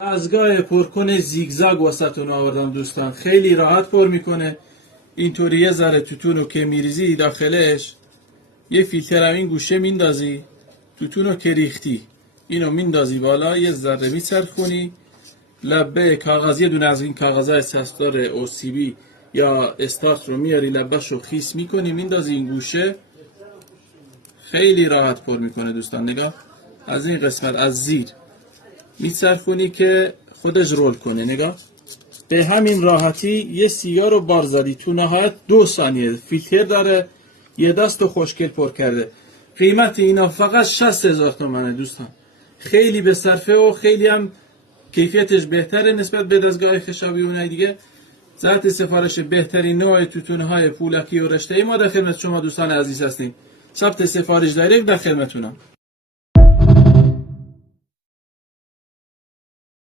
دستگاه پرکن زیگزاگ واسهتون آوردم دوستان. خیلی راحت پر میکنه. اینطوری یه ذره توتون رو که میریزی داخلش یه فیلتر هم این گوشه میندازی، توتون رو که ریختی اینو میندازی بالا، یه ذره میچرخونی، لبه کاغذی، یه دونه از این کاغذهای سستار OCB یا استارت رو میاری، لبهش رو خیس میکنی، میندازی این گوشه، خیلی راحت پر میکنه دوستان. نگاه، از این قسمت از زیر میچرخونی که خودش رول کنه. نگاه، به همین راحتی یه سیگار رو بار زدی، تو نهایت 2 ثانیه. فیلتر داره، یه دست و خوشگل پر کرده. قیمت اینا فقط 60,000 تومنه دوستان. خیلی به صرفه و خیلی هم کیفیتش بهتره نسبت به دستگاه خشابی و اونای دیگه. ذات سفارش بهترین نوع توتون‌های پولکی و رشته‌ای ما در خدمت شما دوستان عزیز هستیم. ثبت سفارش دارید، در خدمتتونم.